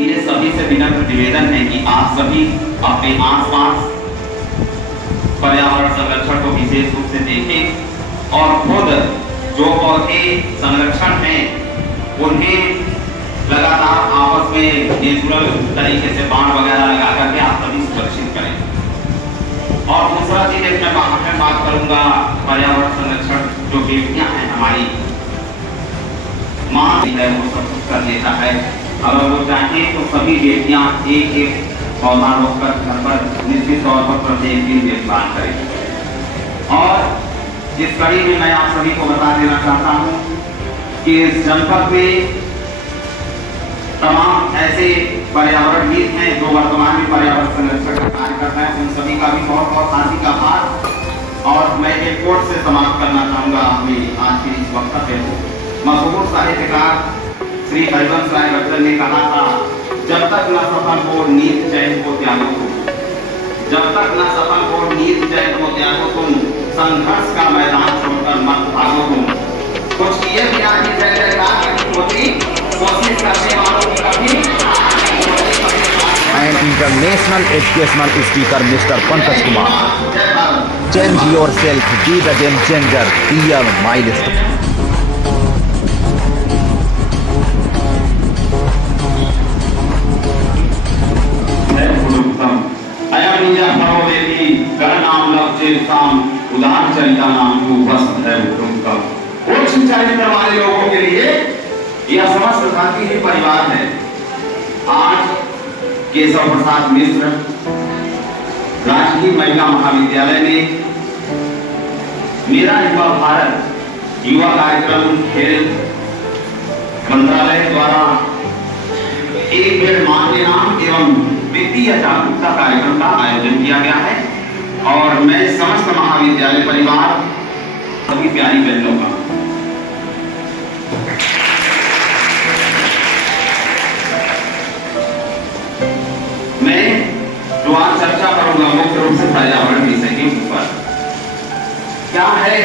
ये सभी से विनम्र निवेदन है कि आप सभी अपने आसपास पर्यावरण संरक्षण को विशेष रूप से देखें और खुद जो पौधे संरक्षण है उन्हें लगातार आपस में नेचुरल तरीके से बाण वगैरह लगा करके आप सभी सुरक्षित करें। और दूसरा चीज एक मैं बात करूंगा पर्यावरण संरक्षण जो बेटियां हैं हमारी माँ है वो सब कुछ कर लेता है। अगर वो चाहे तो सभी बेटियां एक एक पौधा रोककर घर पर निश्चित तौर पर प्रत्येक दिन देखभाल करें। और इस कड़ी में मैं आप सभी को बता देना चाहता हूँ कि इस जनपद में तमाम ऐसे पर्यावरण हित हैं जो वर्तमान में पर्यावरण संरक्षण का कार्य करते हैं। उन सभी का भी बहुत बहुत हार्दिक आभार। और मैं एक कोट से समाप्त करना चाहूंगा अपनी आज की इस वक्तव्य को। मशहूर साहित्यकार श्री हरिवंश राय बच्चन ने कहा था, जब तक न सफल हो नीत चैन को त्यागो तुम, जब तक न सफल हो नीत चैन को त्यागो तुम, संघर्ष का मैदान छोड़कर मत भागो तुम। कुछ किए बिना ही जय जयकार नहीं होती, कोशिश करने वालों की कभी। And international educational speaker Mr. Pankaj Kumar. Change yourself, be the game changer, clear milestone. उदार चरिता नाम को वस्त है उनका। उच्च चरित्र वाले लोगों के लिए यह समस्त धरती ही परिवार है। आज केशव प्रसाद मिश्र राजकीय महिला महाविद्यालय में मेरा युवा भारत युवा कार्यक्रम खेल मंत्रालय द्वारा एक बेर मां के नाम एवं वित्तीय जागरूकता कार्यक्रम का आयोजन किया गया है। और मैं समस्त महाविद्यालय परिवार सभी प्यारी बहनों का मैं जो आज चर्चा करूंगा मुख्य रूप से पर्यावरण विषय के ऊपर। क्या है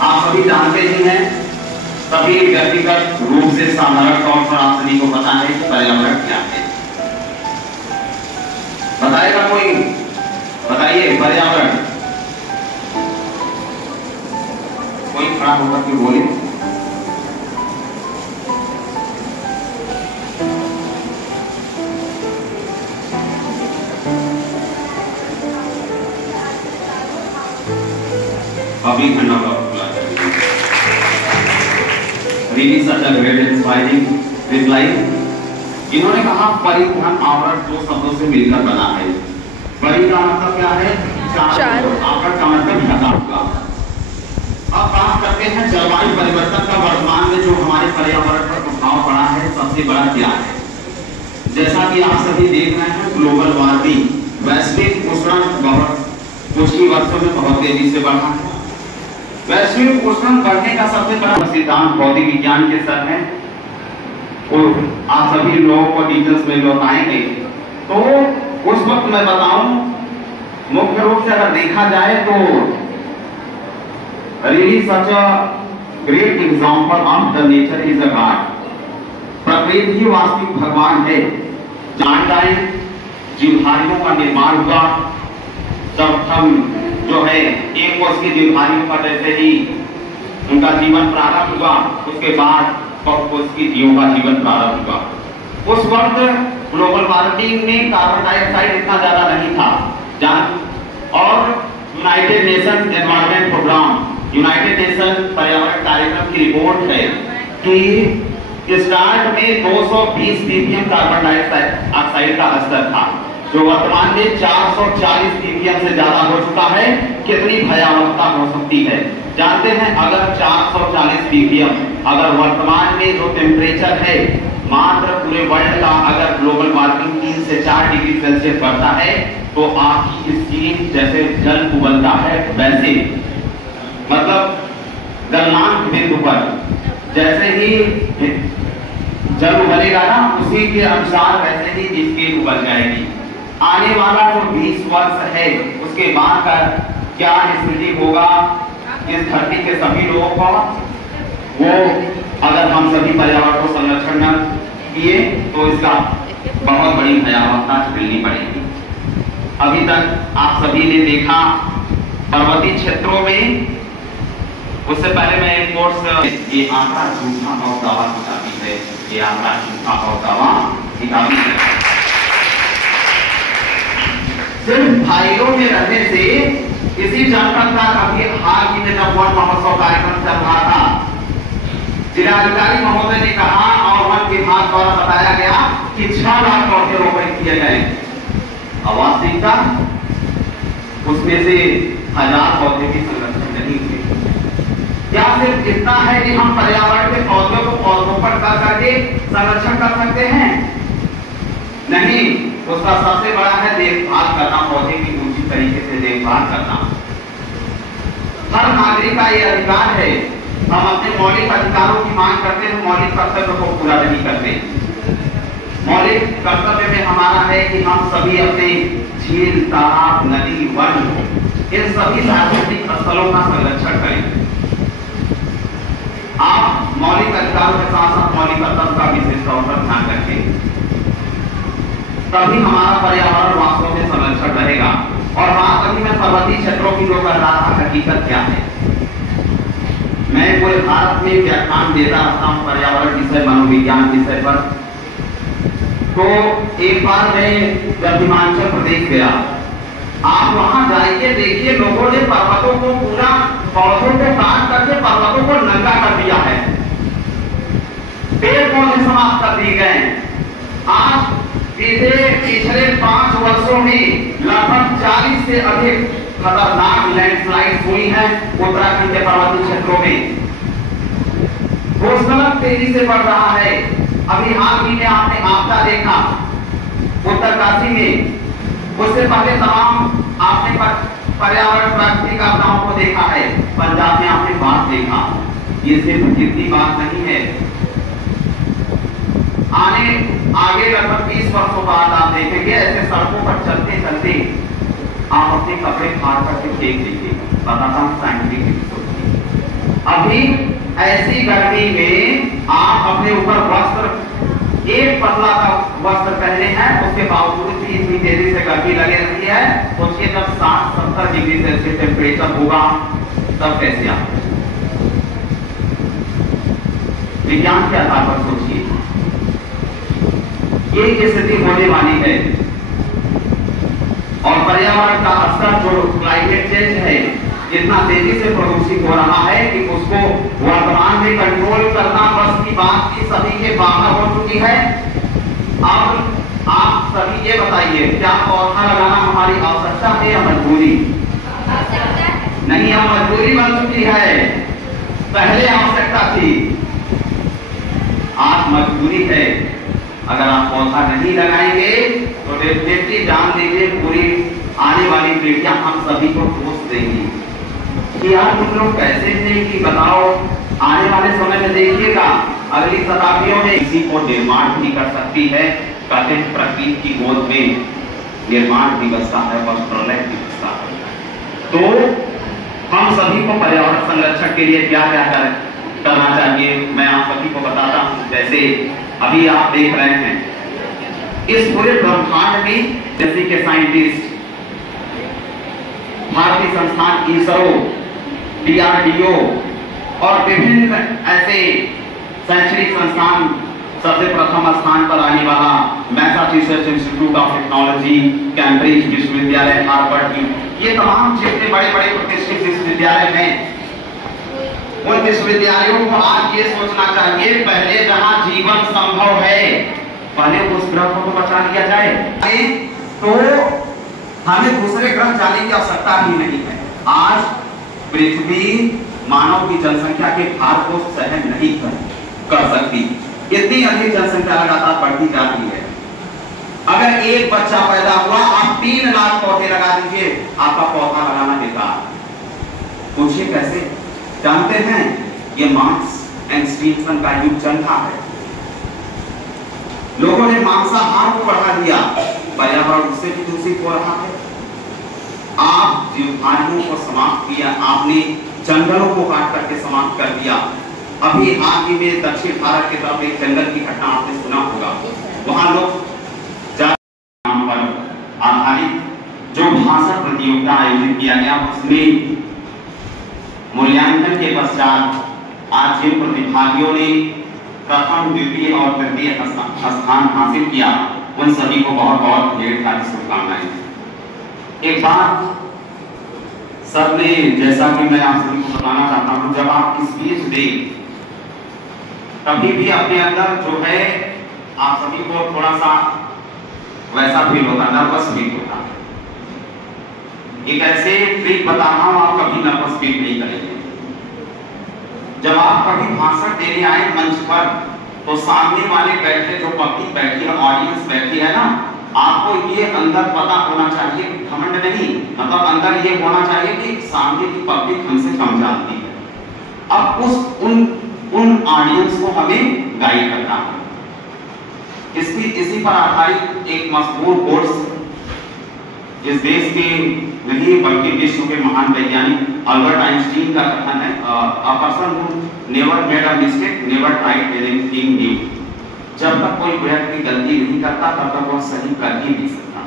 आप सभी जानते ही हैं, सभी व्यक्तिगत रूप से साधारण तौर पर आप सभी को पता है कि पर्यावरण क्या है। बताएगा कोई? बताइए पर्यावरण। कोई खड़ा होकर के बोले। अभी घंटा really such a great inspiring reply। इन्होंने कहा परिधान आवरण दो शब्दों से मिलकर बना है। परि का मतलब क्या है? चार। आवरण का मतलब ढका हुआ। अब बात करते हैं जलवायु परिवर्तन का वर्तमान में जो हमारे पर्यावरण पर प्रभाव पड़ा है सबसे बड़ा क्या है। जैसा कि आप सभी देख रहे हैं ग्लोबल वार्मिंग, वैश्विक उष्णन बहुत कुछ ही वर्षों में बहुत तेजी से बढ़ा है। वैश्विक उष्णन बढ़ने का सबसे बड़ा सिद्धांत भौतिक विज्ञान के सर है, आप सभी लोगों को डिटेल्स में बताएंगे। तो उस वक्त मैं बताऊं मुख्य रूप से अगर देखा जाए तो really such a great example of the nature is a God। प्रकृति वास्तविक भगवान है। जानता है जीवधारियों का निर्माण हुआ तब हम जो है एक कोष के जीवधारियों का जैसे ही उनका जीवन प्रारंभ हुआ उसके बाद कोष की जीवों का जीवन प्रारंभ हुआ। उस वक्त ग्लोबल वार्मिंग में कार्बन डाइऑक्साइड इतना ज्यादा नहीं था और United Nation environment programme, United Nation पर्यावरण कार्यक्रम की रिपोर्ट है कि स्टार्ट में 220 ppm कार्बन डाइऑक्साइड का स्तर था जो वर्तमान में 440 ppm से ज्यादा हो चुका है। कितनी भयावहता हो सकती है जानते हैं? अगर 440 ppm अगर वर्तमान में जो टेम्परेचर है मात्र पूरे वर्ल्ड का अगर ग्लोबल वार्मिंग 3 से 4 डिग्री सेल्सियस बढ़ता है तो आपकी स्किन जैसे जल उबलता है वैसे मतलब गलनांक बिंदु पर जैसे ही जल उबलेगा ना उसी के अनुसार वैसे ही स्किन उबल जाएगी। आने वाला जो 20 वर्ष है उसके बाद का क्या स्थिति होगा इस धरती के सभी लोगों का, वो अगर हम सभी पर्यावरण को संरक्षण किए तो इसका बहुत बड़ी भयावहता झेलनी पड़ेगी। अभी तक आप सभी ने देखा पर्वतीय क्षेत्रों में, उससे पहले मैं एक कोर्स, ये आंकड़ा झूठा और दावा किताबी है, ये आंकड़ा झूठा और दावा किताबी है। सिर्फ भाइयों में रहने से इसी जनपद का कभी हाल ही में जब वन महोत्सव कार्यक्रम चल रहा था, जिलाधिकारी महोदय ने कहा और वन विभाग द्वारा बताया गया कि 6 लाख पौधे किए गए। वास्तविकता उसमें से 1000 पौधे भी संरक्षण नहीं हुए। क्या सिर्फ इतना है कि हम पर्यावरण के पौधों को पौधरोपण कर करके संरक्षण कर सकते हैं? नहीं, उसका सबसे बड़ा है देखभाल करना, पौधे की उचित तरीके से देखभाल करना। हर नागरिक का यह अधिकार है। हम अपने मौलिक अधिकारों की मांग करते हैं, मौलिक कर्तव्य को पूरा नहीं करते। मौलिक कर्तव्य में हमारा है कि हम सभी अपने झील, तालाब, नदी, वन, इन सभी सार्वजनिक स्थलों का संरक्षण करें। आप मौलिक अधिकारों के साथ साथ मौलिक कर्तव्य का विशेष तौर पर ध्यान रखें, तभी हमारा पर्यावरण वास्तव में संरक्षण रहेगा। और बात अभी मैं पर्वतीय क्षेत्रों की जो कर रहा था, हकीकत क्या है? मैं पूरे भारत में व्याख्यान देता रहता हूं पर्यावरण विषय, मनोविज्ञान विषय पर। तो एक बार मैं जब हिमाचल प्रदेश गया, आप वहां जाइए, देखिए लोगों ने पर्वतों को पूरा, पौधों को काट करके पर्वतों को नंगा कर दिया है, पेड़ पौधे समाप्त कर दिए गए। आज पिछले 5 वर्षों में लगभग 40 से अधिक खतरनाक लैंडस्लाइड हुई है उत्तराखंड के पर्वतीय क्षेत्रों में। भूस्खलन तेजी से बढ़ रहा है। अभी हाल ही में आपने आपदा देखा उत्तरकाशी में, उससे पहले तमाम आपने पर्यावरण प्राकृतिक आपदाओं को देखा है। पंजाब में आपने बाढ़ देखा। ये सिर्फ कितनी बात नहीं है, आगे लगभग 30 वर्षों बाद आप देखेंगे ऐसे सड़कों पर चलते चलते आप अपने कपड़े फाड़ करके फेंक दीजिए। बताता हूं साइंटिफिक सोचिए। अभी ऐसी गर्मी में आप अपने ऊपर वस्त्र, एक पतला का वस्त्र पहने हैं, उसके बावजूद भी इतनी तेजी से गर्मी लगे रहती है। उसके जब 60-70 डिग्री सेल्सियस टेम्परेचर होगा तब कैसे आप विज्ञान के आधार पर सोचिए, ये स्थिति होने वाली है। और पर्यावरण का असर जो क्लाइमेट चेंज है, इतना तेजी से प्रदूषित हो रहा है कि उसको वर्तमान में कंट्रोल करना बस की बात की सभी के बाहर हो चुकी है। अब आप सभी ये बताइए, क्या पौधा लगाना हमारी आवश्यकता है या मजबूरी? नहीं, अब मजबूरी बन चुकी है, पहले आवश्यकता थी, आज मजबूरी है। अगर आप पौधा नहीं लगाएंगे तो डेफिनेटली जान लीजिए पूरी आने वाली पीढ़ियां हम सभी को दोष देंगी कि यार तुम लोग कैसे थे कि बताओ। आने वाले समय में देखिएगा अगली शताब्दियों में किसी को निर्माण भी कर सकती है। कहते हैं प्रकृति की गोद में निर्माण भी बसता है और प्रलय भी बसता है। तो हम सभी को पर्यावरण संरक्षण के लिए क्या क्या करना चाहिए, मैं आप सभी को बताता हूं। जैसे अभी आप देख रहे हैं इस पूरे ब्रह्मांड में जैसे के साइंटिस्ट, भारतीय संस्थान इसरो, DRDO और विभिन्न ऐसे शैक्षणिक संस्थान, सबसे प्रथम स्थान पर आने वाला Massachusetts institute of technology, Cambridge विश्वविद्यालय, हार्वर्ड, ये तमाम जितने बड़े बड़े प्रतिष्ठित विश्वविद्यालय हैं, उन विश्वविद्यालयों को आज ये सोचना चाहिए पहले जहां जीवन संभव है पहले उस ग्रह को तो बचा लिया जाए, तो हमें दूसरे ग्रह जाने की आवश्यकता ही नहीं है। आज पृथ्वी मानव की जनसंख्या के भार को सहन नहीं कर सकती। इतनी अधिक जनसंख्या लगातार बढ़ती जा रही है। अगर एक बच्चा पैदा हुआ, आप 3 लाख पौधे लगा दीजिए, आपका पौधा लगाना बेकार। पूछिए कैसे? जानते हैं ये मार्क्स एंड स्टीफन का युग चल रहा है। लोगों ने मांसाहार को बढ़ा दिया, पर्यावरण उससे भी दूषित हो रहा है। आप जीवभाइयों को समाप्त किया, आपने जंगलों को काट करके समाप्त कर दिया। अभी हाल ही में दक्षिण भारत की तरफ एक जंगल की घटना आपने सुना होगा। वहां लोग नाम पर आधारित जो भाषा प्रतियोगिता आयोजित किया गया, उसमें मूल्यांकन के पश्चात आज जिन प्रतिभागियों ने प्रथम, द्वितीय और तृतीय स्थान हासिल किया, उन सभी को बहुत बहुत ढेर सारी शुभकामनाएं। एक बात सर ने, जैसा कि मैं आप सभी को बताना चाहता हूं, जब आप स्पीच दें कभी भी अपने अंदर जो है आप सभी को थोड़ा सा वैसा फील होता, नर्वस फील होता। एक ऐसे ट्रिक बता रहा हूं, आप कभी नर्वस फील नहीं करेंगे। जब आप कभी भाषण देने आए मंच पर, तो सामने वाले बैठे, जो पब्लिक बैठी है, ऑडियंस बैठी है ना, आपको ये अंदर पता होना चाहिए, घमंड नहीं, मतलब अंदर ये होना चाहिए कि सामने की पब्लिक हमसे कम जानती है। अब उन ऑडियंस को हमें गाइड करना है। इसी पर आधारित एक मशहूर कोर्स इस देश के नहीं बल्कि विश्व के महान वैज्ञानिक अल्बर्ट आइंस्टीन का कथन है, a person who never made a mistake never tried anything new. जब तक कोई व्यक्ति गलती नहीं करता तब तक वह सही कर ही नहीं सकता।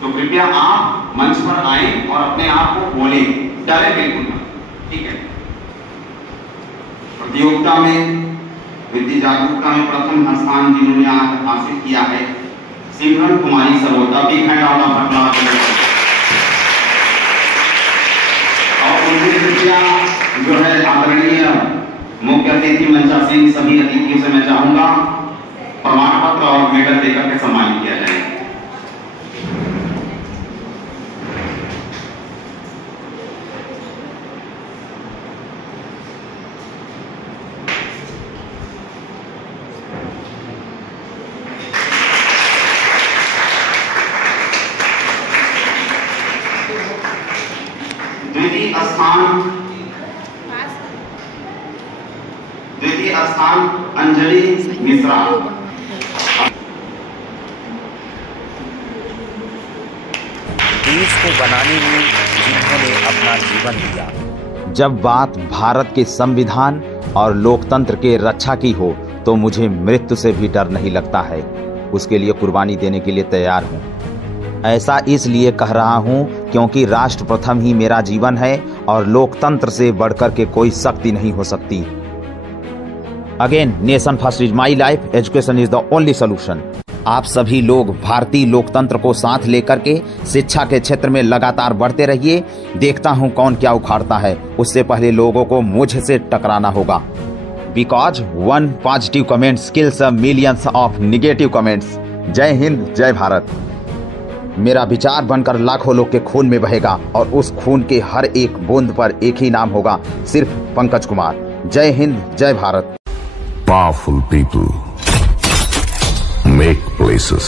तो कृपया आप मंच पर आए और अपने आप को बोले, डरे बिल्कुल मत, ठीक है। प्रतियोगिता में वित्तीय जागरूकता में प्रथम स्थान जिन्होंने आज हासिल किया है, सिमरन कुमारी सरोता, बिग हैंड ऑफ अप्लॉज। और उनकी कृपया जो है आदरणीय मुख्य अतिथि मंचासीन सभी अतिथियों से मैं चाहूंगा प्रमाण पत्र और मेडल देकर के सम्मानित किया जाए। द्वितीय स्थान अंजलि मिश्रा। देश को बनाने में जिन्होंने अपना जीवन दिया। जब बात भारत के संविधान और लोकतंत्र के रक्षा की हो तो मुझे मृत्यु से भी डर नहीं लगता है। उसके लिए कुर्बानी देने के लिए तैयार हूँ। ऐसा इसलिए कह रहा हूँ क्योंकि राष्ट्र प्रथम ही मेरा जीवन है और लोकतंत्र से बढ़कर के कोई शक्ति नहीं हो सकती। Again, nation first is my life, education is the only solution. आप सभी लोग भारतीय लोकतंत्र को साथ लेकर के शिक्षा के क्षेत्र में लगातार बढ़ते रहिए। देखता हूं कौन क्या उखाड़ता है। उससे पहले लोगों को मुझसे टकराना होगा। Because one positive comment kills millions of negative comments. जय हिंद, जय भारत। मेरा विचार बनकर लाखों लोग के खून में बहेगा और उस खून के हर एक बूंद पर एक ही नाम होगा, सिर्फ पंकज कुमार। जय हिंद, जय Bharat. Powerful people make places.